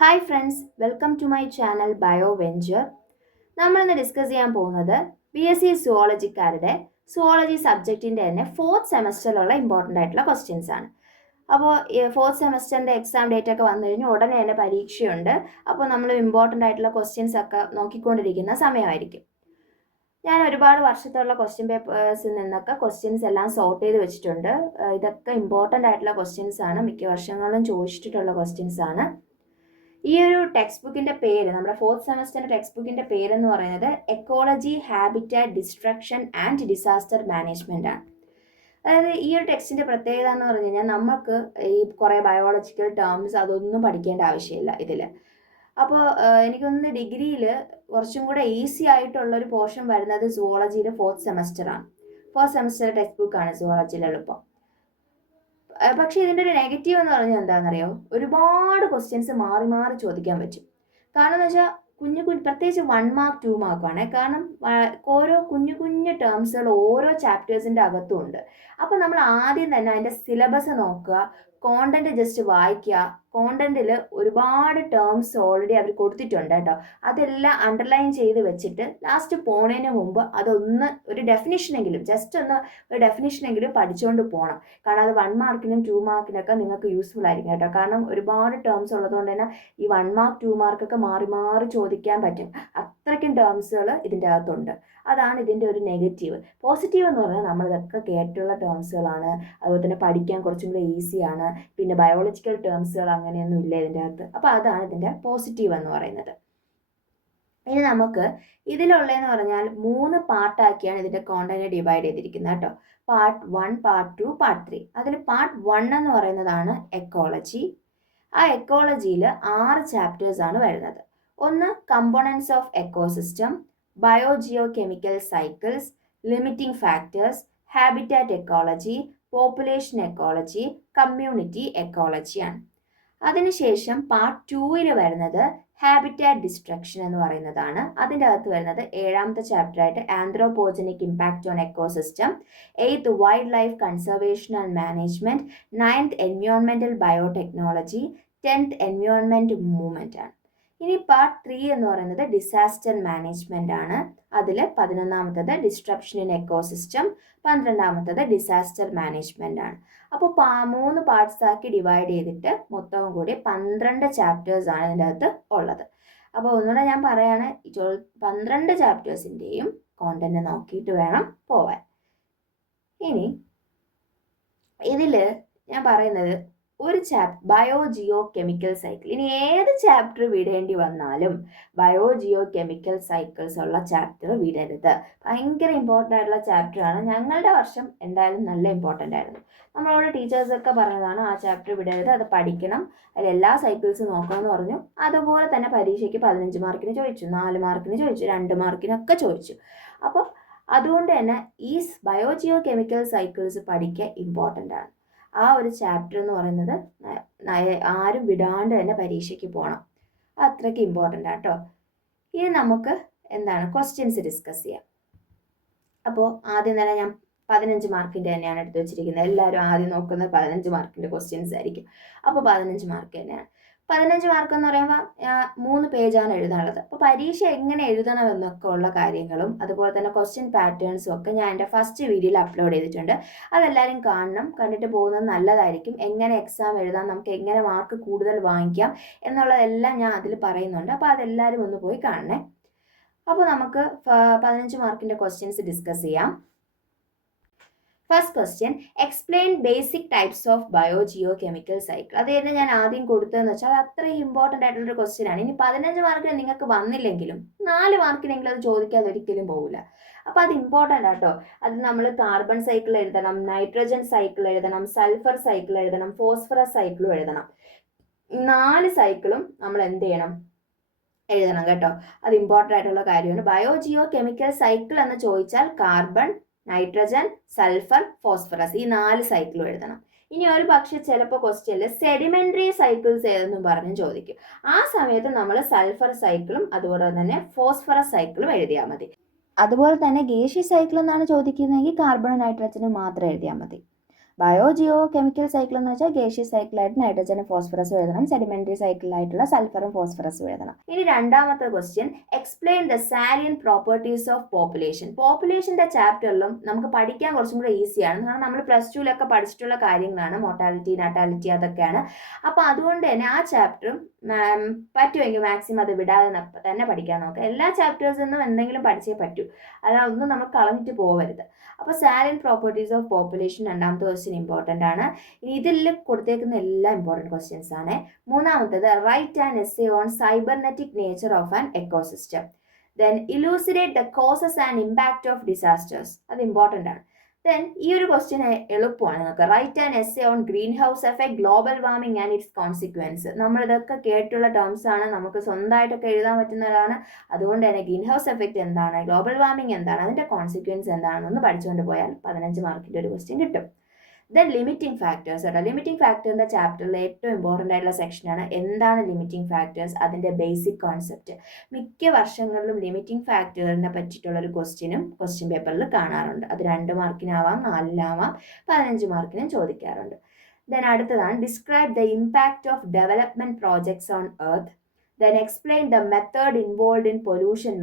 Hi friends, welcome to my channel bio venture. നമ്മളിന്ന് discuss ചെയ്യാൻ പോകുന്നത് BSc സുവോളജിക്കാരുടെ സുവോളജി സബ്ജക്റ്റിൻ്റെ തന്നെ ഫോർത്ത് സെമസ്റ്ററിലുള്ള ഇമ്പോർട്ടൻ്റ് ആയിട്ടുള്ള ക്വസ്റ്റ്യൻസ് ആണ്. അപ്പോൾ ഫോർത്ത് സെമസ്റ്ററിൻ്റെ എക്സാം ഡേറ്റ് ഒക്കെ വന്നു കഴിഞ്ഞ് ഉടനെ തന്നെ പരീക്ഷയുണ്ട്. അപ്പോൾ നമ്മൾ ഇമ്പോർട്ടൻ്റ് ആയിട്ടുള്ള ക്വസ്റ്റ്യൻസ് ഒക്കെ നോക്കിക്കൊണ്ടിരിക്കുന്ന സമയമായിരിക്കും. ഞാൻ ഒരുപാട് വർഷത്തുള്ള ക്വസ്റ്റ്യൻ പേപ്പേഴ്സിൽ നിന്നൊക്കെ ക്വസ്റ്റ്യൻസ് എല്ലാം സോർട്ട് ചെയ്ത് വെച്ചിട്ടുണ്ട്. ഇതൊക്കെ ഇമ്പോർട്ടൻ്റ് ആയിട്ടുള്ള ക്വസ്റ്റ്യൻസ് ആണ്, മിക്ക വർഷങ്ങളിലും ചോദിച്ചിട്ടുള്ള ക്വസ്റ്റ്യൻസ് ആണ്. ഈ ഒരു ടെക്സ്റ്റ് ബുക്കിന്റെ പേര്, നമ്മുടെ ഫോർത്ത് സെമസ്റ്ററിന്റെ ടെക്സ്റ്റ് ബുക്കിന്റെ പേരെന്ന് പറയുന്നത് ecology, habitat, destruction and disaster management ആണ്. അതായത് ഈ ഒരു ടെക്സ്റ്റിന്റെ പ്രത്യേകത എന്ന് പറഞ്ഞു കഴിഞ്ഞാൽ നമുക്ക് ഈ കുറേ ബയോളജിക്കൽ ടേംസ് അതൊന്നും പഠിക്കേണ്ട ആവശ്യമില്ല ഇതിൽ. അപ്പോൾ എനിക്കൊന്ന് ഡിഗ്രിയിൽ കുറച്ചും കൂടെ ഈസി ആയിട്ടുള്ളൊരു പോർഷൻ വരുന്നത് സുവോളജിയുടെ ഫോർത്ത് സെമസ്റ്ററാണ്. ഫോർത്ത് സെമസ്റ്റർ ടെക്സ്റ്റ് ബുക്കാണ് സുവോളജിയിൽ എളുപ്പം. പക്ഷേ ഇതിൻ്റെ ഒരു നെഗറ്റീവ് എന്ന് പറഞ്ഞാൽ എന്താണെന്നറിയോ, ഒരുപാട് ക്വസ്റ്റ്യൻസ് മാറി മാറി ചോദിക്കാൻ പറ്റും. കാരണം എന്ന് വെച്ചാൽ പ്രത്യേകിച്ച് 1 മാർക്ക് 2 മാർക്കാണ്. കാരണം ഓരോ കുഞ്ഞു ടേംസുകൾ ഓരോ ചാപ്റ്റേഴ്സിൻ്റെ അകത്തും ഉണ്ട്. അപ്പോൾ നമ്മൾ ആദ്യം തന്നെ അതിൻ്റെ സിലബസ് നോക്കുക, കോണ്ടന്റ് ജസ്റ്റ് വായിക്കുക. കോണ്ടന്റിൽ ഒരുപാട് ടേംസ് ഓൾറെഡി അവർ കൊടുത്തിട്ടുണ്ട് കേട്ടോ. അതെല്ലാം അണ്ടർലൈൻ ചെയ്ത് വെച്ചിട്ട് ലാസ്റ്റ് പോണതിന് മുമ്പ് അതൊന്ന് ഒരു ഡെഫിനിഷനെങ്കിലും പഠിച്ചുകൊണ്ട് പോകണം. കാരണം അത് 1 മാർക്കിനും 2 മാർക്കിനൊക്കെ നിങ്ങൾക്ക് യൂസ്ഫുൾ ആയിരിക്കും കേട്ടോ. കാരണം ഒരുപാട് ടേംസ് ഉള്ളതുകൊണ്ട് തന്നെ ഈ 1 മാർക്ക് 2 മാർക്കൊക്കെ മാറി മാറി ചോദിക്കാൻ പറ്റും. അത്രയ്ക്കും ടേംസുകൾ ഇതിൻ്റെ അകത്തുണ്ട്. അതാണ് ഇതിൻ്റെ ഒരു നെഗറ്റീവ്. പോസിറ്റീവ് എന്ന് പറഞ്ഞാൽ നമ്മളിതൊക്കെ കേട്ടുള്ള ടേംസുകളാണ്. അതുപോലെ തന്നെ പഠിക്കാൻ കുറച്ചും കൂടെ ഈസിയാണ്. പിന്നെ ബയോളജിക്കൽ ടേംസുകൾ അങ്ങനെയൊന്നും ഇല്ല ഇതിൻ്റെ അകത്ത്. അപ്പോൾ അതാണ് ഇതിൻ്റെ പോസിറ്റീവ് എന്ന് പറയുന്നത്. ഇനി നമുക്ക് ഇതിലുള്ളതെന്ന് പറഞ്ഞാൽ 3 പാർട്ടാക്കിയാണ് ഇതിൻ്റെ കോണ്ടന്റ് ഡിവൈഡ് ചെയ്തിരിക്കുന്നത് കേട്ടോ. Part 1, part 2, part 3. അതിൽ പാർട്ട് 1 എന്ന് പറയുന്നതാണ് എക്കോളജി. ആ എക്കോളജിയിൽ 6 ചാപ്റ്റേഴ്സ് ആണ് വരുന്നത്. ഒന്ന് components of ecosystem, biogeochemical cycles, limiting factors, habitat ecology, population ecology, community എക്കോളജിയാണ്. അതിനുശേഷം പാർട്ട് 2 വരുന്നത് ഹാബിറ്റാറ്റ് ഡിസ്ട്രക്ഷൻ എന്ന് പറയുന്നതാണ്. അതിൻ്റെ അകത്ത് വരുന്നത് 7ാമത്തെ ചാപ്റ്ററായിട്ട് anthropogenic impact on ecosystem, 8th wild life conservation and management, 9th എൻവയോൺമെന്റൽ ബയോടെക്നോളജി, 10th എൻവയോൺമെന്റ് മൂവ്മെന്റ് ആണ്. ഇനി പാർട്ട് 3 എന്ന് പറയുന്നത് ഡിസാസ്റ്റർ മാനേജ്മെന്റ് ആണ്. അതിൽ 11ാമത്തത് ഡിസ്ട്രപ്ഷൻ ഇൻ എക്കോസിസ്റ്റം, 12ാമത്തത് ഡിസാസ്റ്റർ മാനേജ്മെന്റ് ആണ്. അപ്പോൾ 3 പാർട്സ് ആക്കി ഡിവൈഡ് ചെയ്തിട്ട് മൊത്തം കൂടി 12 ചാപ്റ്റേഴ്സ് ആണ് ഇതിൻ്റെ അകത്ത് ഉള്ളത്. അപ്പോൾ ഒന്നുകൂടെ ഞാൻ പറയാണ്, 12 ചാപ്റ്റേഴ്സിൻ്റെയും കോണ്ടന്റ് നോക്കിയിട്ട് വേണം പോവാൻ. ഇനി ഇതിൽ ഞാൻ പറയുന്നത് ഒരു ബയോജിയോ കെമിക്കൽ സൈക്കിൾ. ഇനി ഏത് ചാപ്റ്റർ വിടേണ്ടി വന്നാലും ബയോജിയോ കെമിക്കൽ സൈക്കിൾസ് ഉള്ള ചാപ്റ്റർ വിടരുത്. ഭയങ്കര ഇമ്പോർട്ടൻ്റ് ആയിട്ടുള്ള ചാപ്റ്ററാണ്. ഞങ്ങളുടെ വർഷം എന്തായാലും നല്ല ഇമ്പോർട്ടൻ്റ് ആയിരുന്നു. നമ്മളോട് ടീച്ചേഴ്സൊക്കെ പറഞ്ഞതാണ് ആ ചാപ്റ്റർ വിടരുത്, അത് പഠിക്കണം, അതിലെല്ലാ സൈക്കിൾസും നോക്കണമെന്ന് പറഞ്ഞു. അതുപോലെ തന്നെ പരീക്ഷയ്ക്ക് 15 മാർക്കിന് ചോദിച്ചു, 4 മാർക്കിന് ചോദിച്ചു, 2 മാർക്കിനൊക്കെ ചോദിച്ചു. അപ്പോൾ അതുകൊണ്ട് തന്നെ ഈ ബയോജിയോ കെമിക്കൽ സൈക്കിൾസ് പഠിക്കുക ഇമ്പോർട്ടൻ്റ് ആണ്. ആ ഒരു ചാപ്റ്റർ എന്ന് പറയുന്നത് ആരും വിടാണ്ട് തന്നെ പരീക്ഷയ്ക്ക് പോകണം. അത്രയ്ക്ക് ഇമ്പോർട്ടൻ്റ് ആട്ടോ. ഇനി നമുക്ക് ക്വസ്റ്റ്യൻസ് ഡിസ്കസ് ചെയ്യാം. അപ്പോൾ ആദ്യം തന്നെ ഞാൻ 15 മാർക്കിൻ്റെ തന്നെയാണ് എടുത്ത് വെച്ചിരിക്കുന്നത്. എല്ലാവരും ആദ്യം നോക്കുന്നത് 15 മാർക്കിൻ്റെ ക്വസ്റ്റ്യൻസ് ആയിരിക്കും. അപ്പോൾ 15 മാർക്ക് തന്നെയാണ്. 15 മാർക്ക് എന്ന് പറയുമ്പോൾ 3 പേജാണ് എഴുതാനുള്ളത്. അപ്പോൾ പരീക്ഷ എങ്ങനെ എഴുതണമെന്നൊക്കെ ഉള്ള കാര്യങ്ങളും അതുപോലെ തന്നെ ക്വസ്റ്റ്യൻ പാറ്റേൺസും ഒക്കെ ഞാൻ എൻ്റെ ഫസ്റ്റ് വീഡിയോയിൽ അപ്ലോഡ് ചെയ്തിട്ടുണ്ട്. അതെല്ലാവരും കാണണം. കണ്ടിട്ട് പോകുന്നത് നല്ലതായിരിക്കും. എങ്ങനെ എക്സാം എഴുതാം, നമുക്ക് എങ്ങനെ മാർക്ക് കൂടുതൽ വാങ്ങിക്കാം എന്നുള്ളതെല്ലാം ഞാൻ അതിൽ പറയുന്നുണ്ട്. അപ്പോൾ അതെല്ലാവരും ഒന്ന് പോയി കാണണേ. അപ്പോൾ നമുക്ക് 15 മാർക്കിൻ്റെ ക്വസ്റ്റ്യൻസ് ഡിസ്കസ് ചെയ്യാം. First question, explain basic types of biogeo chemical cycle. അത് തന്നെ ഞാൻ ആദ്യം കൊടുത്തതെന്ന് വെച്ചാൽ അത് അത്രയും ഇമ്പോർട്ടൻ്റ് ആയിട്ടുള്ളൊരു ക്വസ്റ്റ്യൻ ആണ്. ഇനി 15 മാർക്കിന് നിങ്ങൾക്ക് വന്നില്ലെങ്കിലും 4 മാർക്കിനെങ്കിലും അത് ചോദിക്കാതെ ഒരിക്കലും പോകില്ല. അപ്പോൾ അത് ഇമ്പോർട്ടൻ്റ് ആട്ടോ. അത് നമ്മൾ കാർബൺ സൈക്കിൾ എഴുതണം, നൈട്രജൻ സൈക്കിൾ എഴുതണം, സൾഫർ സൈക്കിൾ എഴുതണം, ഫോസ്ഫറസ് സൈക്കിളും എഴുതണം. 4 സൈക്കിളും നമ്മൾ എന്ത് ചെയ്യണം, എഴുതണം കേട്ടോ. അത് ഇമ്പോർട്ടൻ്റ് ആയിട്ടുള്ള കാര്യമാണ്. ബയോജിയോ കെമിക്കൽ സൈക്കിൾ എന്ന് ചോദിച്ചാൽ കാർബൺ, നൈട്രജൻ, സൾഫർ, ഫോസ്ഫറസ് ഈ 4 സൈക്കിളും എഴുതണം. ഇനി ഒരു പക്ഷെ ചിലപ്പോൾ ക്വസ്റ്റ്യനിൽ സെഡിമെന്ററി സൈക്കിൾസ് ഏതെന്നും പറഞ്ഞ് ചോദിക്കും. ആ സമയത്ത് നമ്മൾ സൾഫർ സൈക്കിളും അതുപോലെ തന്നെ ഫോസ്ഫറസ് സൈക്കിളും എഴുതിയാൽ മതി. അതുപോലെ തന്നെ ഗേഷ്യസ് സൈക്കിൾ എന്നാണ് ചോദിക്കുന്നതെങ്കിൽ കാർബൺ, നൈട്രജനും മാത്രം എഴുതിയാൽ മതി. ബയോ ജിയോ കെമിക്കൽ സൈക്കിൾ എന്ന് വെച്ചാൽ ഗേഷ്യസ് സൈക്കിളായിട്ട് നൈട്രജനും ഫോസ്ഫറസും എഴുതണം, സെഡിമെന്ററി സൈക്കിളായിട്ടുള്ള സൾഫറും ഫോസ്ഫറസും എഴുതണം. ഇനി രണ്ടാമത്തെ question, explain the salient properties of population. പോപ്പുലേഷന്റെ ചാപ്റ്ററിലും നമുക്ക് പഠിക്കാൻ കുറച്ചും കൂടെ ഈസിയാണ്, കാരണം നമ്മൾ +2 പഠിച്ചിട്ടുള്ള കാര്യങ്ങളാണ്, മോർട്ടാലിറ്റി നാറ്റാലിറ്റി അതൊക്കെയാണ്. അപ്പോൾ അതുകൊണ്ട് തന്നെ ആ ചാപ്റ്ററും പറ്റുമെങ്കിൽ മാക്സിമം അത് വിടാതെ തന്നെ പഠിക്കാൻ നോക്കുക. എല്ലാ ചാപ്റ്റേഴ്സിൽ നിന്നും എന്തെങ്കിലും പഠിച്ചേ പറ്റൂ, അല്ലാതെ ഒന്നും നമ്മൾ കളഞ്ഞിട്ട് പോകരുത്. അപ്പോൾ സാലിയൻ പ്രോപ്പർട്ടീസ് ഓഫ് പോപ്പുലേഷൻ രണ്ടാമത്തെ ക്വസ്റ്റ്യൻ ഇമ്പോർട്ടൻ്റ് ആണ്. ഇനി ഇതിൽ കൊടുത്തേക്കുന്ന എല്ലാം ഇമ്പോർട്ടൻറ്റ് ക്വസ്റ്റ്യൻസ് ആണ്. മൂന്നാമത്തേത്, write an essay on cybernetic nature of an ecosystem. Then elucidate the causes and impact of disasters, അത് ഇമ്പോർട്ടൻ്റ് ആണ്. ദെൻ ഈ ഒരു ക്വസ്റ്റ്യൻ എളുപ്പമാണ് നിങ്ങൾക്ക്. Write an essay on green house effect, global warming and its consequence. നമ്മളിതൊക്കെ കേട്ടുള്ള terms ആണ്, നമുക്ക് സ്വന്തമായിട്ടൊക്കെ എഴുതാൻ പറ്റുന്നതാണ്. അതുകൊണ്ട് തന്നെ ഗ്രീൻ ഹൗസ് എഫക്റ്റ് എന്താണ്, ഗ്ലോബൽ വാർമിംഗ് എന്താണ്, അതിൻ്റെ കോൺസിക്വൻസ് എന്താണെന്ന് പഠിച്ചുകൊണ്ട് പോയാൽ 15 മാർക്കിൻ്റെ ഒരു ക്വസ്റ്റ്യൻ കിട്ടും. ദെൻ ലിമിറ്റിംഗ് ഫാക്ടേഴ്സ് കേട്ടോ. ലിമിറ്റിംഗ് ഫാക്ടറിൻ്റെ ചാപ്റ്ററിൽ ഏറ്റവും ഇമ്പോർട്ടൻ്റ് ആയിട്ടുള്ള സെക്ഷനാണ് എന്താണ് ലിമിറ്റിംഗ് ഫാക്ടേഴ്സ്, അതിൻ്റെ ബേസിക് കോൺസെപ്റ്റ്. മിക്ക വർഷങ്ങളിലും ലിമിറ്റിംഗ് ഫാക്ടറിനെ പറ്റിയിട്ടുള്ള ഒരു ക്വസ്റ്റ്യൻ പേപ്പറിൽ കാണാറുണ്ട്. അത് 2 മാർക്കിനാവാം, 4-നാവാം, 15 മാർക്കിനും ചോദിക്കാറുണ്ട്. ദെൻ അടുത്തതാണ്, describe the impact of development projects on earth. Then explain the method involve in pollution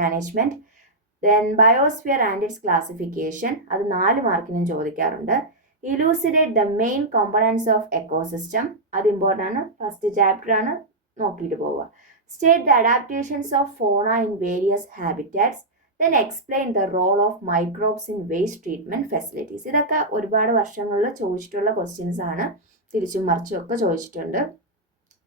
management. Then biosphere and its classification, അത് 4 മാർക്കിനും ചോദിക്കാറുണ്ട്. Elucidate the main components of ecosystem, അത് ഇമ്പോർട്ടൻ്റ് ആണ്, ഫസ്റ്റ് ചാപ്റ്റർ ആണ്, നോക്കിയിട്ട് പോവുക. State the adaptations of fauna in various habitats. Then explain the role of microbes in waste treatment facilities. ഇതൊക്കെ ഒരുപാട് വർഷങ്ങളിൽ ചോദിച്ചിട്ടുള്ള ക്വസ്റ്റ്യൻസ് ആണ്, തിരിച്ചും മറിച്ചും ഒക്കെ ചോദിച്ചിട്ടുണ്ട്.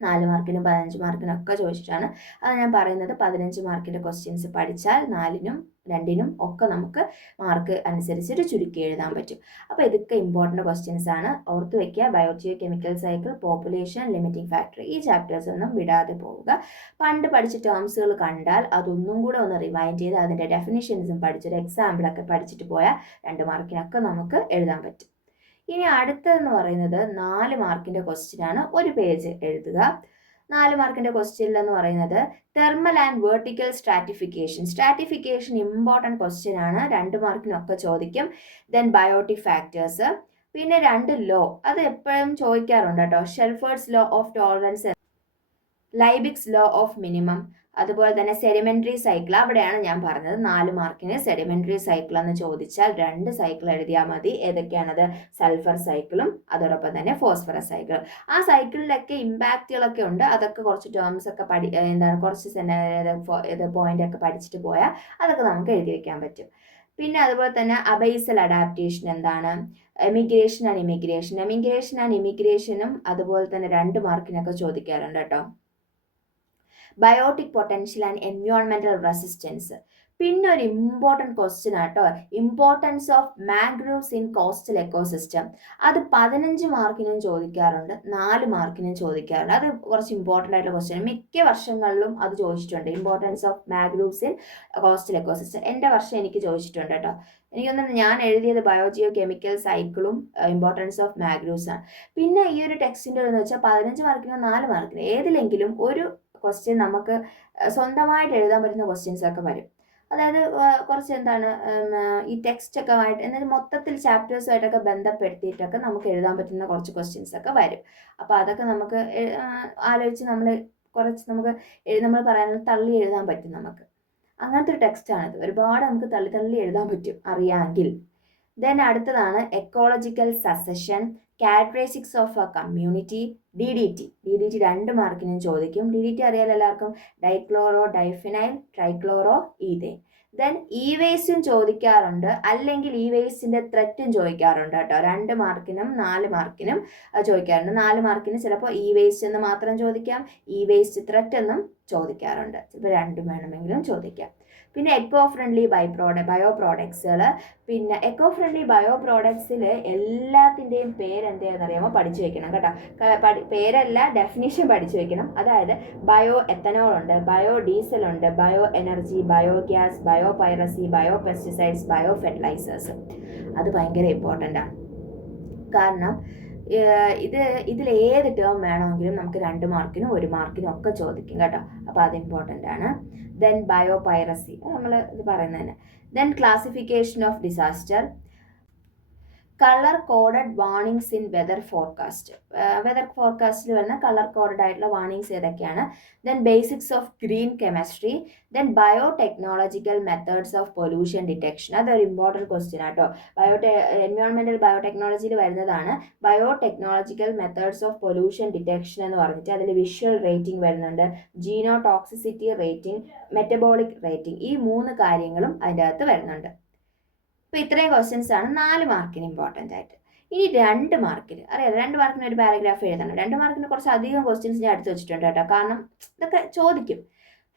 4 മാർക്കിനും 15 മാർക്കിനും ഒക്കെ ചോദിച്ചിട്ടാണ്. അത് ഞാൻ പറയുന്നത് 15 മാർക്കിൻ്റെ ക്വസ്റ്റ്യൻസ് പഠിച്ചാൽ 4-നും 2-നും ഒക്കെ നമുക്ക് മാർക്ക് അനുസരിച്ചിട്ട് ചുരുക്കി എഴുതാൻ പറ്റും. അപ്പോൾ ഇതൊക്കെ ഇമ്പോർട്ടൻ്റ് ക്വസ്റ്റ്യൻസ് ആണ്, ഓർത്ത് വയ്ക്കുക. Biogeo chemical cycle, population, limiting factor, ഈ ചാപ്റ്റേഴ്സ് ഒന്നും വിടാതെ പോവുക. പണ്ട് പഠിച്ച ടേംസുകൾ കണ്ടാൽ അതൊന്നും കൂടെ ഒന്ന് റിവൈൻഡ് ചെയ്ത് അതിൻ്റെ ഡെഫിനിഷൻസും പഠിച്ചൊരു എക്സാമ്പിളൊക്കെ പഠിച്ചിട്ട് പോയാൽ 2 മാർക്കിനൊക്കെ നമുക്ക് എഴുതാൻ പറ്റും. ഇനി അടുത്തതെന്ന് പറയുന്നത് 4 മാർക്കിൻ്റെ ക്വസ്റ്റ്യൻ ആണ്, ഒരു പേജ് എഴുതുക. 4 മാർക്കിൻ്റെ ക്വസ്റ്റ്യൻ എന്ന് പറയുന്നത് thermal and vertical stratification important question ആണ്, 2 മാർക്കിനൊക്കെ ചോദിക്കും. ദെൻ ബയോട്ടിക് ഫാക്ടേഴ്സ്, പിന്നെ 2 ലോ, അത് എപ്പോഴും ചോദിക്കാറുണ്ട് കേട്ടോ. Shelford's law of tolerance, Liebig's law of minimum, അതുപോലെ തന്നെ സെഡിമെന്ററി സൈക്കിൾ. അവിടെയാണ് ഞാൻ പറഞ്ഞത് 4 മാർക്കിന് സെഡിമെന്ററി സൈക്കിൾ എന്ന് ചോദിച്ചാൽ 2 സൈക്കിൾ എഴുതിയാൽ മതി. ഏതൊക്കെയാണത്? സൾഫർ സൈക്കിളും അതോടൊപ്പം തന്നെ ഫോസ്ഫറസ് സൈക്കിളും. ആ സൈക്കിളിലൊക്കെ ഇമ്പാക്റ്റുകളൊക്കെ ഉണ്ട്, അതൊക്കെ കുറച്ച് ടേംസ് ഒക്കെ കുറച്ച് പോയിന്റ് ഒക്കെ പഠിച്ചിട്ട് പോയാൽ അതൊക്കെ നമുക്ക് എഴുതി വെക്കാൻ പറ്റും. പിന്നെ അതുപോലെ തന്നെ അബൈസൽ അഡാപ്റ്റേഷൻ എന്താണ്, എമിഗ്രേഷൻ ആൻഡ് ഇമിഗ്രേഷനും അതുപോലെ തന്നെ 2 മാർക്കിനൊക്കെ ചോദിക്കാറുണ്ട് കേട്ടോ. ബയോട്ടിക് പൊട്ടൻഷ്യൽ ആൻഡ് എൻവയോൺമെന്റൽ റെസിസ്റ്റൻസ്. പിന്നെ ഒരു ഇമ്പോർട്ടൻറ്റ് ക്വസ്റ്റ്യൻ ആട്ടോ, importance of mangroves in coastal ecosystem. അത് 15 മാർക്കിനും ചോദിക്കാറുണ്ട്, 4 മാർക്കിനും ചോദിക്കാറുണ്ട്. അത് കുറച്ച് ഇമ്പോർട്ടൻ്റ് ആയിട്ടുള്ള ക്വസ്റ്റ്യൻ, മിക്ക വർഷങ്ങളിലും അത് ചോദിച്ചിട്ടുണ്ട്. Importance of mangroves in coastal ecosystem എൻ്റെ വർഷം എനിക്ക് ചോദിച്ചിട്ടുണ്ട് കേട്ടോ. എനിക്കൊന്നും ഞാൻ എഴുതിയത് ബയോജിയോ കെമിക്കൽ സൈക്കിളും ഇമ്പോർട്ടൻസ് ഓഫ് മാംഗ്രൂവ്സ് ആണ്. പിന്നെ ഈ ഒരു ടെക്സ്റ്റിൻ്റെ എന്ന് വെച്ചാൽ 15 മാർക്കിനോ 4 മാർക്കിനോ ഏതിലെങ്കിലും ഒരു ക്വസ്റ്റ്യൻ നമുക്ക് സ്വന്തമായിട്ട് എഴുതാൻ പറ്റുന്ന ക്വസ്റ്റ്യൻസ് ഒക്കെ വരും. അതായത് കുറച്ച് എന്താണ് ഈ ടെക്സ്റ്റ് ഒക്കെ ആയിട്ട് എന്നാൽ മൊത്തത്തിൽ ചാപ്റ്റേഴ്സുമായിട്ടൊക്കെ ബന്ധപ്പെടുത്തിയിട്ടൊക്കെ നമുക്ക് എഴുതാൻ പറ്റുന്ന കുറച്ച് ക്വസ്റ്റ്യൻസ് ഒക്കെ വരും. അപ്പോൾ അതൊക്കെ നമുക്ക് ആലോചിച്ച് നമ്മൾ പറയാനുള്ള തള്ളി എഴുതാൻ പറ്റും നമുക്ക്. അങ്ങനത്തെ ഒരു ടെക്സ്റ്റാണിത്, ഒരുപാട് നമുക്ക് തള്ളി എഴുതാൻ പറ്റും അറിയാമെങ്കിൽ. ദെൻ അടുത്തതാണ് ecological succession, characteristics of a community, DDT 2 മാർക്കിനും ചോദിക്കും. DDT അറിയാലോ എല്ലാവർക്കും, dichlorodiphenyltrichloroethane. Then ഇ വേസ്റ്റും ചോദിക്കാറുണ്ട്, അല്ലെങ്കിൽ ഇ വേസ്റ്റിൻ്റെ ത്രെറ്റും ചോദിക്കാറുണ്ട് കേട്ടോ. 2 മാർക്കിനും 4 മാർക്കിനും ചോദിക്കാറുണ്ട്. 4 മാർക്കിന് ചിലപ്പോൾ ഇ വേസ്റ്റ് എന്ന് മാത്രം ചോദിക്കാം, ഇ വേസ്റ്റ് ത്രെറ്റ് എന്നും ചോദിക്കാറുണ്ട്. ചിലപ്പോൾ 2 വേണമെങ്കിലും ചോദിക്കാം. പിന്നെ എക്കോ ഫ്രണ്ട്ലി ബയോ പ്രോഡക്ട്സുകൾ. പിന്നെ എക്കോ ഫ്രണ്ട്ലി ബയോ പ്രോഡക്ട്സിൽ എല്ലാത്തിൻ്റെയും പേരെന്താണെന്ന് അറിയാമോ? പഠിച്ചു വെക്കണം കേട്ടോ. പേരല്ല, ഡെഫിനിഷൻ പഠിച്ചു വെക്കണം. അതായത് ബയോ എത്തനോൾ ഉണ്ട്, ബയോ ഡീസൽ ഉണ്ട്, bio energy, biogas, bio piracy, bio pesticides, bio fertilisers. അത് ഭയങ്കര ഇമ്പോർട്ടൻ്റ് ആണ്. കാരണം ഇതിൽ ഏത് ടേം വേണമെങ്കിലും നമുക്ക് 2 മാർക്കിനും 1 മാർക്കിനും ഒക്കെ ചോദിക്കും കേട്ടോ. അപ്പോൾ അത് ഇമ്പോർട്ടൻ്റ് ആണ്. ദെൻ ബയോ പൈറസി നമ്മൾ ഇത് പറയുന്നത് തന്നെ. Then classification of disaster. Colour coded warnings in weather forecast. Weather ഫോർകാസ്റ്റിൽ വരുന്ന കളർ കോഡഡ് ആയിട്ടുള്ള വാർണിംഗ്സ് ഏതൊക്കെയാണ്? Then basics of green chemistry, then biotechnological methods of pollution detection. അതൊരു ഇമ്പോർട്ടൻറ്റ് ക്വസ്റ്റ്യൻ ആട്ടോ. എൻവയോൺമെൻറ്റൽ ബയോടെക്നോളജിയിൽ വരുന്നതാണ് biotechnological methods of pollution detection എന്ന് പറഞ്ഞിട്ട്. അതിൽ വിഷ്വൽ റേറ്റിംഗ് വരുന്നുണ്ട്, ജീനോടോക്സിസിറ്റി റേറ്റിംഗ്, മെറ്റബോളിക് റേറ്റിംഗ്. ഈ 3 കാര്യങ്ങളും അതിൻ്റെ അകത്ത് വരുന്നുണ്ട്. അപ്പോൾ ഇത്രയും ക്വസ്റ്റ്യൻസ് ആണ് 4 മാർക്കിന് ഇമ്പോർട്ടൻ്റ് ആയിട്ട്. ഇനി 2 മാർക്കിന് അറിയാം, 2 മാർക്കിന് ഒരു പാരഗ്രാഫ് എഴുതണം. 2 മാർക്കിന് കുറച്ച് അധികം ക്വസ്റ്റ്യൻസ് ഞാൻ എടുത്ത് വെച്ചിട്ടുണ്ട് കേട്ടോ, കാരണം ഇതൊക്കെ ചോദിക്കും.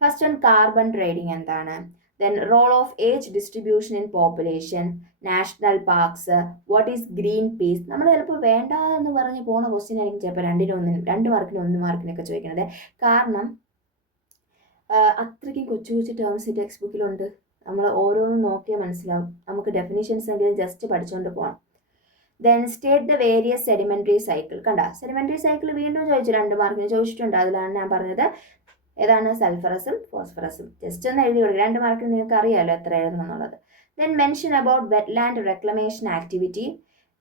ഫസ്റ്റ് വൺ, കാർബൺ ട്രേഡിംഗ് എന്താണ്? Then role of age distribution in population, national parks, what is Greenpeace. നമ്മൾ ചിലപ്പോൾ വേണ്ട എന്ന് പറഞ്ഞ് പോണ ക്വസ്റ്റ്യൻ ആയിരിക്കും ചിലപ്പോൾ 2 മാർക്കിനും 1 മാർക്കിനൊക്കെ ചോദിക്കുന്നത്. കാരണം അത്രയ്ക്കും കൊച്ചു കൊച്ചു ടേംസ് ടെക്സ്റ്റ് ബുക്കിലുണ്ട്. നമ്മൾ ഓരോന്നും നോക്കിയാൽ മനസ്സിലാവും. നമുക്ക് ഡെഫിനിഷൻസ് എങ്കിലും ജസ്റ്റ് പഠിച്ചുകൊണ്ട് പോകണം. Then state the various sedimentary cycle. കണ്ട, സെഡിമെൻ്ററി സൈക്കിൾ വീണ്ടും ചോദിച്ചു, 2 മാർക്കിന് ചോദിച്ചിട്ടുണ്ട്. അതിലാണ് ഞാൻ പറഞ്ഞത് ഏതാണ്? സൾഫറസും ഫോസ്ഫറസും. ജസ്റ്റ് ഒന്ന് എഴുതി കൊടുക്കുക, 2 മാർക്കിന് നിങ്ങൾക്ക് അറിയാമല്ലോ എത്ര എഴുതണം എന്നുള്ളത്. Then mention about wetland reclamation activity,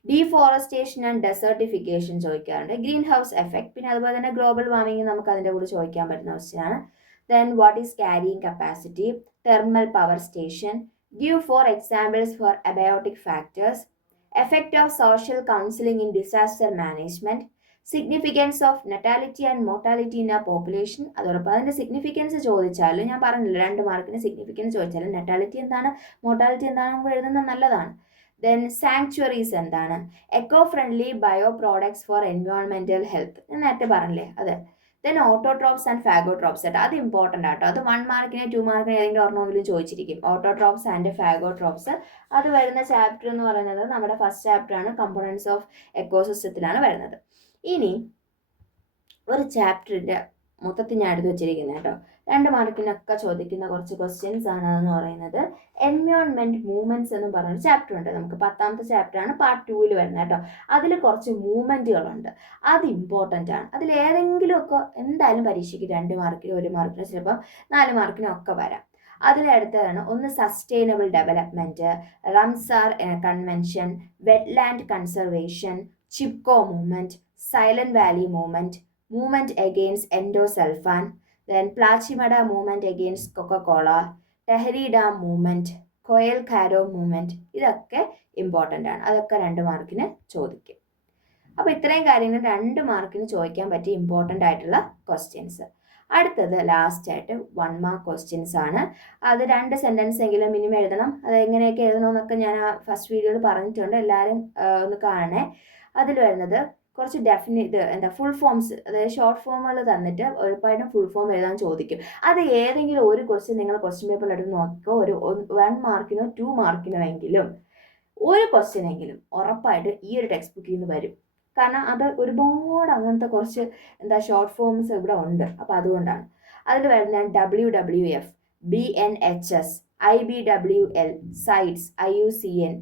deforestation and desertification ചോദിക്കാറുണ്ട്. ഗ്രീൻ ഹൗസ് എഫക്ട്, പിന്നെ അതുപോലെ തന്നെ ഗ്ലോബൽ വാർമിംഗ് നമുക്ക് അതിൻ്റെ കൂടെ ചോദിക്കാൻ പറ്റുന്ന ക്വസ്റ്റ്യനാണ്. Then what is carrying capacity, thermal power station, give 4 examples for abiotic factors, effect of social counseling in disaster management, significance of natality and mortality in a population. അതോടൊപ്പം അതിൻ്റെ സിഗ്നിഫിക്കൻസ് ചോദിച്ചാൽ ഞാൻ പറഞ്ഞില്ല, 2 മാർക്കിന് സിഗ്നിഫിക്കൻസ് ചോദിച്ചാൽ natality എന്താണ് mortality എന്താണ് നമുക്ക് എഴുതുന്നത് നല്ലതാണ്. ദെൻ സാങ്ച്വറീസ് എന്താണ്? Eco friendly bio products four environmental health, ഞാൻ നേരത്തെ പറഞ്ഞില്ലേ അത്. ദെൻ ഓട്ടോട്രോപ്സ് ആൻഡ് ഫാഗോട്രോപ്സ് ആയിട്ട്, അത് ഇമ്പോർട്ടൻ്റ് ആട്ടോ. അത് 1 മാർക്കിന് 2 മാർക്കിന് ഏതെങ്കിലും ഒരെണ്ണമെങ്കിലും ചോദിച്ചിരിക്കും. ഓട്ടോട്രോപ്സ് ആൻഡ് ഫാഗോട്രോപ്സ് അത് വരുന്ന ചാപ്റ്റർ എന്ന് പറയുന്നത് നമ്മുടെ ഫസ്റ്റ് ചാപ്റ്ററാണ്, കമ്പോണൻസ് ഓഫ് എക്കോസിസ്റ്റത്തിലാണ് വരുന്നത്. ഇനി ഒരു ചാപ്റ്ററിൻ്റെ മൊത്തത്തിൽ ഞാൻ എടുത്ത് വെച്ചിരിക്കുന്നത് കേട്ടോ, 2 മാർക്കിനൊക്കെ ചോദിക്കുന്ന കുറച്ച് ക്വസ്റ്റ്യൻസ് ആണ് എന്ന് പറയുന്നത്. എൻവയോൺമെൻറ്റ് മൂവ്മെൻറ്റ്സ് എന്ന് പറഞ്ഞൊരു ചാപ്റ്റർ ഉണ്ട് നമുക്ക്, 10ാമത്തെ ചാപ്റ്ററാണ്, പാർട്ട് 2 വരുന്നത് കേട്ടോ. അതിൽ കുറച്ച് മൂവ്മെൻറ്റുകളുണ്ട്, അത് ഇമ്പോർട്ടൻ്റ് ആണ്. അതിൽ ഏതെങ്കിലുമൊക്കെ എന്തായാലും പരീക്ഷയ്ക്ക് 2 മാർക്കിന് 1 മാർക്കിന് ചിലപ്പം 4 മാർക്കിനും ഒക്കെ വരാം. അതിലടുത്തതാണ് ഒന്ന് sustainable development, Ramsar convention, wetland conservation, Chipko movement, Silent Valley movement, movement against endosulfan, then Plachimada movement against Coca-Cola, Tehri dam movement, Koel Karo movement. ഇതൊക്കെ ഇമ്പോർട്ടൻ്റ് ആണ്, അതൊക്കെ 2 മാർക്കിന് ചോദിക്കും. അപ്പോൾ ഇത്രയും കാര്യങ്ങൾ 2 മാർക്കിന് ചോദിക്കാൻ പറ്റിയ ഇമ്പോർട്ടൻ്റ് ആയിട്ടുള്ള ക്വസ്റ്റ്യൻസ്. അടുത്തത് ലാസ്റ്റ് ആയിട്ട് 1 മാർക്ക് ക്വസ്റ്റ്യൻസ് ആണ്. അത് 2 സെൻറ്റൻസ് എങ്കിലും മിനിമം എഴുതണം. അത് എങ്ങനെയൊക്കെ എഴുതണമെന്നൊക്കെ ഞാൻ ആ ഫസ്റ്റ് വീഡിയോയിൽ പറഞ്ഞിട്ടുണ്ട്, എല്ലാവരും ഒന്ന് കാണണേ. അതിൽ വരുന്നത് കുറച്ച് ഫുൾ ഫോംസ്, അതായത് ഷോർട്ട് ഫോമുകൾ തന്നിട്ട് ഉറപ്പായിട്ടും ഫുൾ ഫോം എഴുതാൻ ചോദിക്കും. അത് ഏതെങ്കിലും ഒരു ക്വസ്റ്റ്യൻ നിങ്ങൾ ക്വസ്റ്റ്യൻ പേപ്പറിൽ എടുത്ത് നോക്കിക്കോ, ഒരു 1 മാർക്കിനോ 2 മാർക്കിനോ എങ്കിലും ഒരു ക്വസ്റ്റ്യൻ എങ്കിലും ഉറപ്പായിട്ട് ഈ ഒരു ടെക്സ്റ്റ് ബുക്കിൽ നിന്ന് വരും. കാരണം അത് ഒരുപാട് അങ്ങനത്തെ കുറച്ച് ഷോർട്ട് ഫോംസ് ഇവിടെ ഉണ്ട്. അപ്പോൾ അതുകൊണ്ടാണ്. അതിൽ വരുന്ന WWF, BNHS, IBWL, sites, IUCN,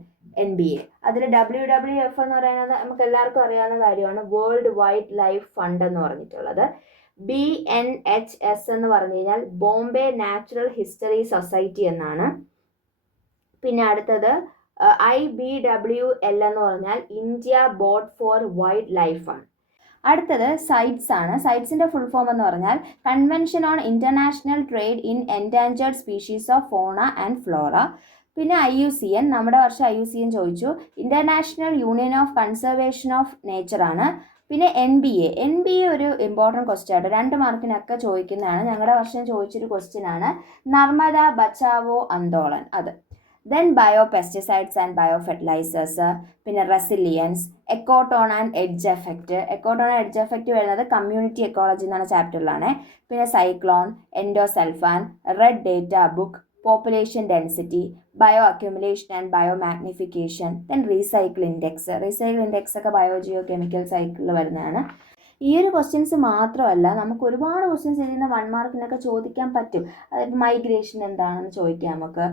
NBA. അതിൽ WWF എന്ന് പറയുന്നത് നമുക്ക് എല്ലാവർക്കും അറിയാവുന്ന കാര്യമാണ്, വേൾഡ് വൈൽഡ് ലൈഫ് ഫണ്ട് എന്ന് പറഞ്ഞിട്ടുള്ളത്. BNHS എന്ന് പറഞ്ഞു കഴിഞ്ഞാൽ ബോംബെ നാച്ചുറൽ ഹിസ്റ്ററി സൊസൈറ്റി എന്നാണ്. പിന്നെ അടുത്തത് IBWL എന്ന് പറഞ്ഞാൽ India board for wildlife ആണ്. അടുത്തത് സൈറ്റ്സ് ആണ്. സൈറ്റ്സിൻ്റെ ഫുൾ ഫോം എന്ന് പറഞ്ഞാൽ convention on international trade in endangered species of fauna and flora. പിന്നെ IUCN, നമ്മുടെ വർഷം IUCN ചോദിച്ചു, international union of conservation of nature ആണ്. പിന്നെ NBA ഒരു ഇമ്പോർട്ടൻറ്റ് ക്വസ്റ്റ്യൻ ആണ്, 2 മാർക്കിനൊക്കെ ചോദിക്കുന്നതാണ്. ഞങ്ങളുടെ വർഷം ചോദിച്ചൊരു ക്വസ്റ്റ്യൻ ആണ്, നർമ്മദ ബച്ചാവോ ആന്തോളൻ അത്. Then bio pesticides and bio fertilisers, പിന്നെ resilience, ecotone and edge effect വരുന്നത് കമ്മ്യൂണിറ്റി എക്കോളജി എന്നാണ് ചാപ്റ്ററിലാണ്. പിന്നെ cyclone, endosulfan, red data book, population density, bio accumulation and bio magnification, then recycle index ഒക്കെ ബയോജിയോ കെമിക്കൽ സൈക്കിളിൽ വരുന്നതാണ്. ഈ ഒരു ക്വസ്റ്റ്യൻസ് മാത്രമല്ല, നമുക്ക് ഒരുപാട് ക്വസ്റ്റ്യൻസ് ഇതിൽ 1 മാർക്കിനൊക്കെ ചോദിക്കാൻ പറ്റും. അതായത് മൈഗ്രേഷൻ എന്താണെന്ന് ചോദിക്കാം, നമുക്ക്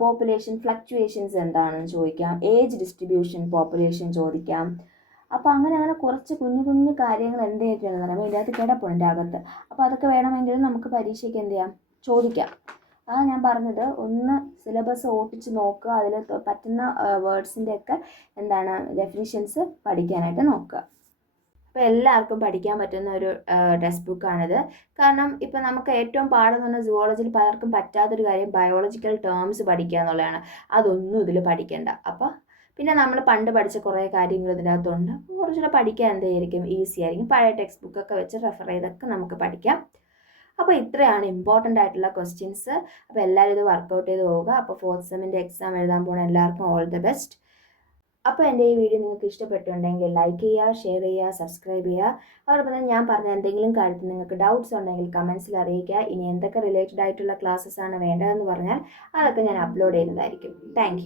പോപ്പുലേഷൻ ഫ്ലക്ച്വേഷൻസ് എന്താണെന്ന് ചോദിക്കാം, ഏജ് ഡിസ്ട്രിബ്യൂഷൻ പോപ്പുലേഷൻ ചോദിക്കാം. അപ്പോൾ അങ്ങനെ കുറച്ച് കുഞ്ഞു കാര്യങ്ങൾ എന്തൊക്കെയാണെന്ന് പറയുമ്പോൾ ഇതിനകത്ത് കിടപ്പുണ്ട് അകത്ത്. അപ്പോൾ അതൊക്കെ വേണമെങ്കിൽ നമുക്ക് പരീക്ഷയ്ക്ക് എന്ത് ചെയ്യാം, ചോദിക്കാം. ഞാൻ പറഞ്ഞത് ഒന്ന് സിലബസ് ഓട്ടിച്ച് നോക്കുക, അതിൽ പറ്റുന്ന വേർഡ്സിൻ്റെ ഒക്കെ എന്താണ് ഡെഫിനിഷൻസ് പഠിക്കാനായിട്ട് നോക്കുക. അപ്പോൾ എല്ലാവർക്കും പഠിക്കാൻ പറ്റുന്ന ഒരു ടെക്സ്റ്റ് ബുക്കാണിത്. കാരണം ഇപ്പം നമുക്ക് ഏറ്റവും പാടെന്ന് പറഞ്ഞാൽ സുവോളജിയിൽ പലർക്കും പറ്റാത്തൊരു കാര്യം ബയോളജിക്കൽ ടേംസ് പഠിക്കുക എന്നുള്ളതാണ്. അതൊന്നും ഇതിൽ പഠിക്കേണ്ട. അപ്പോൾ പിന്നെ നമ്മൾ പണ്ട് പഠിച്ച കുറേ കാര്യങ്ങൾ ഇതിനകത്തുണ്ട്. കുറച്ചുകൂടെ പഠിക്കാൻ എന്തായിരിക്കും, ഈസി ആയിരിക്കും. പഴയ ടെക്സ്റ്റ് ബുക്കൊക്കെ വെച്ച് റെഫർ ചെയ്തൊക്കെ നമുക്ക് പഠിക്കാം. അപ്പോൾ ഇത്രയാണ് ഇമ്പോർട്ടൻ്റ് ആയിട്ടുള്ള ക്വസ്റ്റ്യൻസ്. അപ്പോൾ എല്ലാവരും ഇത് വർക്കൗട്ട് ചെയ്ത് പോവുക. അപ്പോൾ 4th സെമ്മിൻ്റെ എക്സാം എഴുതാൻ പോകുന്ന എല്ലാവർക്കും ഓൾ ദി ബെസ്റ്റ്. അപ്പോൾ എൻ്റെ ഈ വീഡിയോ നിങ്ങൾക്ക് ഇഷ്ടപ്പെട്ടുണ്ടെങ്കിൽ ലൈക്ക് ചെയ്യുക, ഷെയർ ചെയ്യുക, സബ്സ്ക്രൈബ് ചെയ്യുക. അതോടൊപ്പം തന്നെ ഞാൻ പറഞ്ഞ എന്തെങ്കിലും കാര്യത്തിൽ നിങ്ങൾക്ക് ഡൗട്ട്സ് ഉണ്ടെങ്കിൽ കമൻസിൽ അറിയിക്കുക. ഇനി എന്തൊക്കെ റിലേറ്റഡ് ആയിട്ടുള്ള ക്ലാസ്സസ് ആണ് വേണ്ടതെന്ന് പറഞ്ഞാൽ അതൊക്കെ ഞാൻ അപ്ലോഡ് ചെയ്യുന്നതായിരിക്കും. താങ്ക്